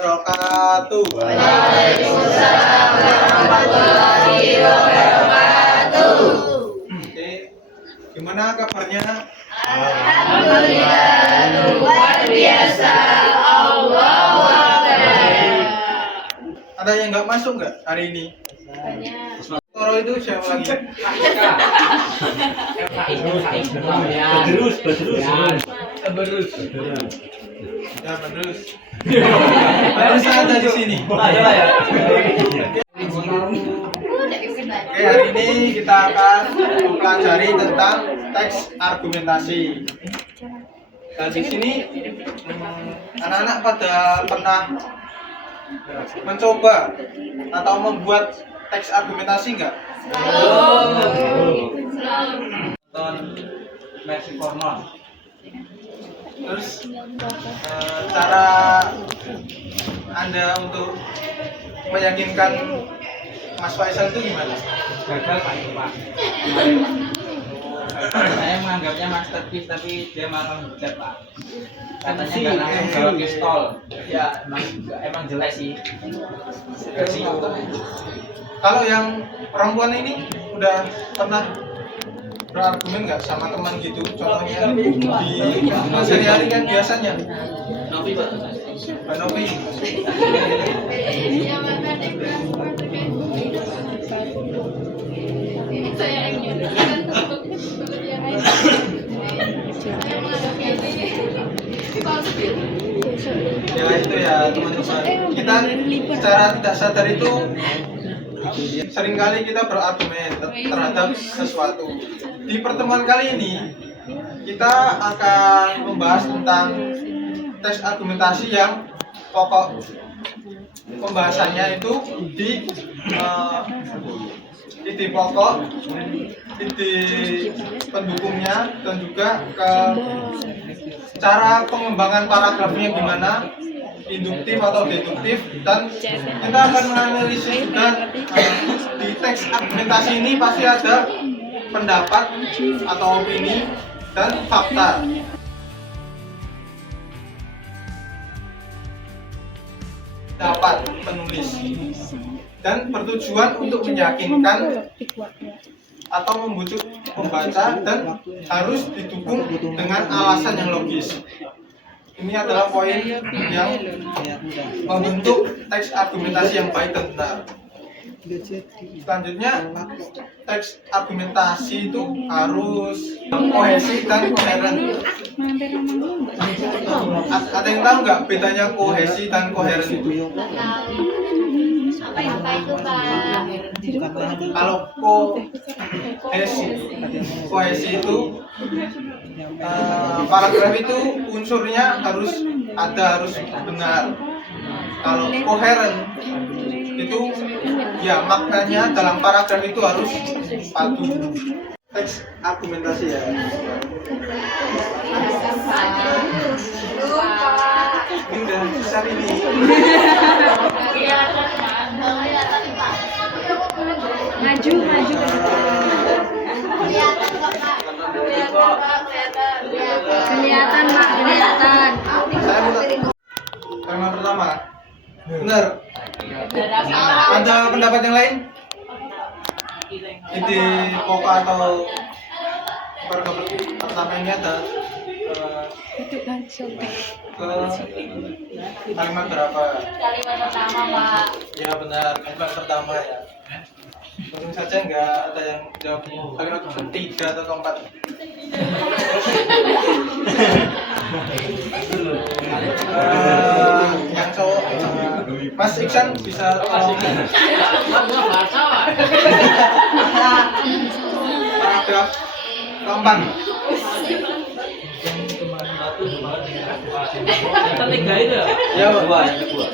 Wabarakatuh. Waalaikumsalam warahmatullahi wabarakatuh. Oke, gimana kabarnya? Alhamdulillah luar biasa. Allahu Akbar. Ada yang nggak masuk nggak hari ini? Toro itu siapa lagi? Badrus. Ya Badrus. Badrus ada di sini. Oke, hari ini kita akan mempelajari tentang teks argumentasi. Dan di sini anak-anak pada pernah mencoba atau membuat teks argumentasi nggak? Nonton versi formal. Terus cara Anda untuk meyakinkan Mas Faisal itu gimana? Gagal Pak itu Pak. Saya menganggapnya masterpiece tapi dia malah menghujat Pak. Katanya nggak langsung bawa pistol. Ya emang jelek sih. Kalau yang perempuan ini udah pernah berargumen nggak sama teman gitu? Contohnya di sehari-hari kan biasanya. Nopi Pak. Mbak Novi. Ya itu ya teman-teman. Kita secara tidak sadar itu seringkali kita berargumen terhadap sesuatu. Di pertemuan kali ini kita akan membahas tentang teks argumentasi yang pokok pembahasannya itu di ide pokok, ide pendukungnya, dan juga ke cara pengembangan paragrafnya gimana, induktif atau deduktif, dan kita akan menganalisis juga di teks argumentasi ini pasti ada pendapat atau opini dan fakta. Dapat penulis dan bertujuan untuk meyakinkan atau membujuk pembaca dan harus didukung dengan alasan yang logis. Ini adalah poin yang membentuk teks argumentasi yang baik dan benar. Selanjutnya, teks argumentasi itu harus kohesi dan koheren. Ada yang tahu nggak bedanya kohesi dan koheren itu? Apa itu Pak? Kalau kohesi itu paragraf itu unsurnya harus benar. Kalau koheren itu ya maknanya dalam paragraf itu harus padu. Teks argumentasi ya. Ini udah besar ini. Maju. Kelihatan Pak, kelihatan. Saya minta kalimat pertama. Benar. Ada pendapat yang lain? Ide pokok atau paragraf pertama ini ada ke kalimat berapa? Kalimat pertama Pak. Ya benar, kalimat pertama ya. Langsung saja nggak ada yang jawab kalimat ketiga atau keempat. Yang cowok Mas Iksan bisa paragraf keempat. Ketiga itu ya? Ya, Pak. Yang kedua.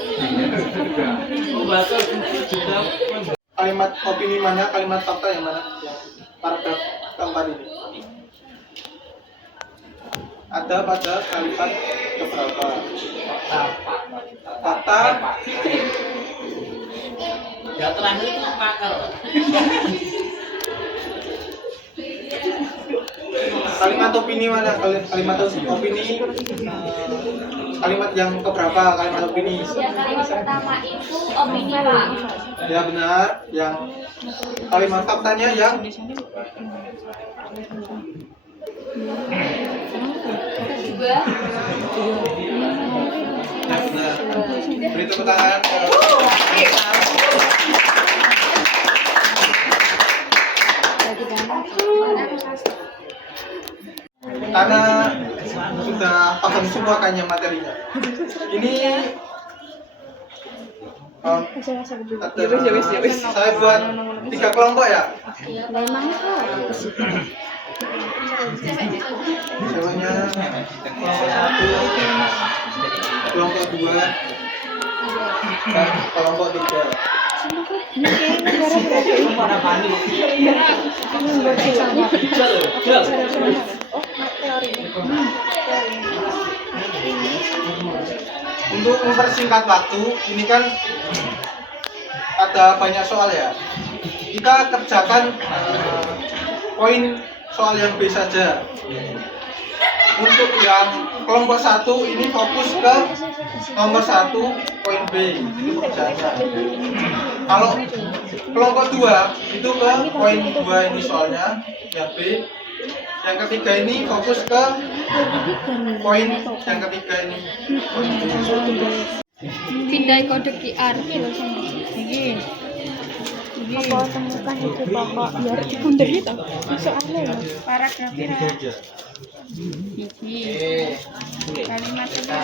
Pembahasan juga Kalimat opini mana, kalimat fakta yang mana? Paragraf keempat ini. Ada pada kalimat keberapa? Fakta. ya terakhir itu pakar. Kalimat opini mana? Kalimat opini kalimat yang keberapa kalimat opini? Ya, kalimat pertama itu opini, Pak. Ya benar. Yang kalimat faktanya yang Kedua, ya benar. Beri tepuk tangan. Karena sudah paham semua kayaknya materinya. Ini saya buat 3 kelompok ya. Ceweknya kelompok 1, kelompok 2, dan kelompok 3. Untuk mempersingkat waktu, ini kan ada banyak soal ya. Kita kerjakan poin soal yang B saja. Untuk yang kelompok 1 ini fokus ke nomor 1 poin B, itu kerjanya. Kalau kelompok 2 itu ke poin 2 ini soalnya, yang B. Yang ketiga ini fokus ke poin yang ketiga ini. Poin B. Pindai kode QR. Ini. Apa temukan itu Bapak biar dikunder itu. Soalnya paragraf ini. Kalimatnya.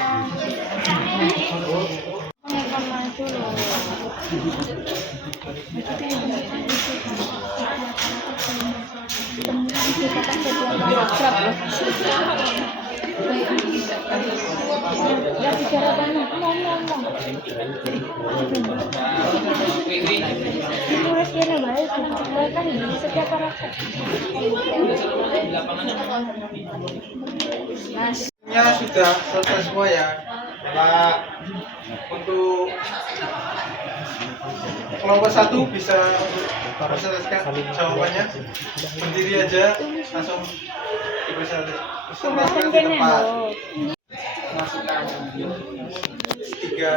Ya sudah selesai semua ya. Pak, untuk kelompok 1 bisa presentasikan jawabannya. Berdiri aja, langsung dipresentasikan di tempat. Tiga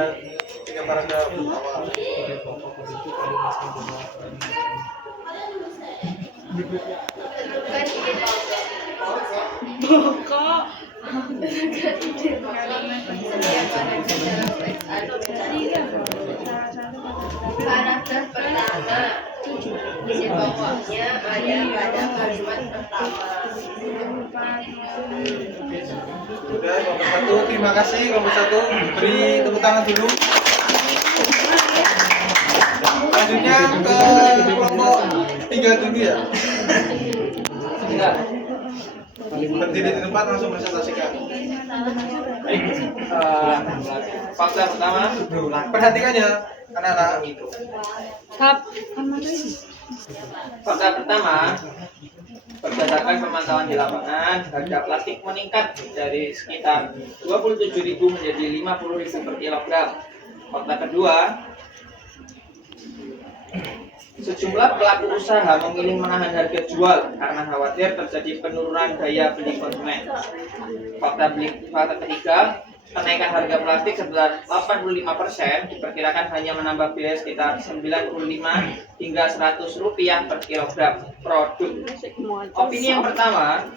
paragraf awal. paragraf pertama. Isi pokoknya ada pada kalimat pertama. Sudah, kelompok 1, terima kasih kelompok 1. Beri tepuk tangan dulu. Selanjutnya ke kelompok 3 dulu ya. Berdiri di tempat langsung presentasikan. Fakta pertama, Perhatikan ya anak-anak. fakta pertama, berdasarkan pemantauan di lapangan, harga plastik meningkat dari sekitar 27.000 menjadi 50.000 per kilogram. Fakta kedua, sejumlah pelaku usaha memilih menahan harga jual karena khawatir terjadi penurunan daya beli konsumen. Fakta ketiga, kenaikan harga plastik sebesar 85% diperkirakan hanya menambah biaya sekitar 95 hingga 100 rupiah per kilogram produk. Opini yang pertama,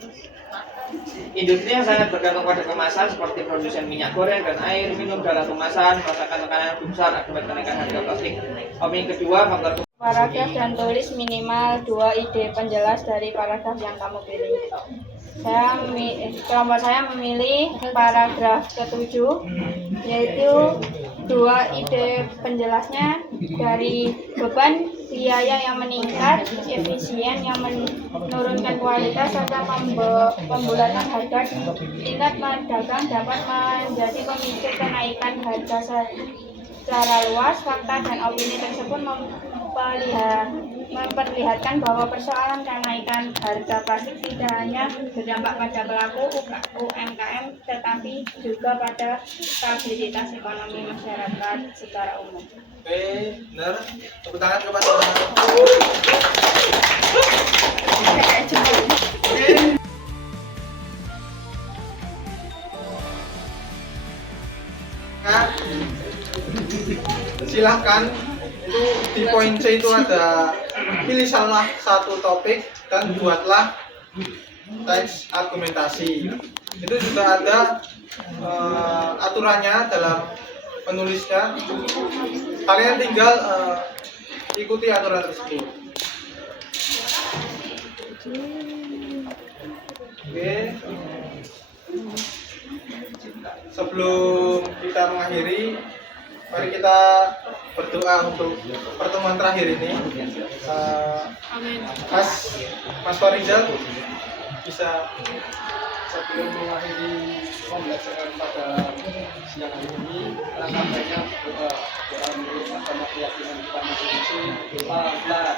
industri yang sangat bergantung pada kemasan seperti produsen minyak goreng dan air minum dalam kemasan merasakan tekanan yang besar akibat kenaikan harga plastik. Opini kedua, faktor Paragraf dan tulis minimal 2 ide penjelas dari paragraf yang kamu pilih. Kelompok saya memilih paragraf ke-7, yaitu 2 ide penjelasnya dari beban biaya yang meningkat, efisien yang menurunkan kualitas, serta pembulatan harga di tingkat pedagang dapat menjadi pemicu kenaikan harga secara luas. Fakta dan opini tersebut memperlihatkan bahwa persoalan kenaikan harga plastik tidak hanya berdampak pada pelaku UMKM tetapi juga pada stabilitas ekonomi masyarakat secara umum. Oke, benar. Tepuk tangan kepada silahkan itu di poin C itu ada pilih salah satu topik dan buatlah teks argumentasi. Itu juga ada aturannya dalam penulisnya. Kalian tinggal ikuti aturan tersebut. Oke. Sebelum kita mengakhiri, mari kita berdoa untuk pertemuan terakhir ini. Mas Farizal bisa sebelum mengakhiri pembelajaran pada siang hari ini, alangkah baiknya doa menurut agama keyakinan kita masing-masing. Pelan-pelan.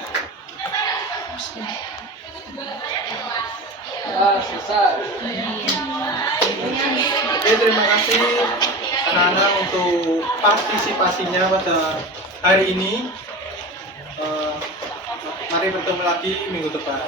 Selesai. Oke, terima kasih anak-anak untuk partisipasinya pada hari ini. Mari bertemu lagi minggu depan.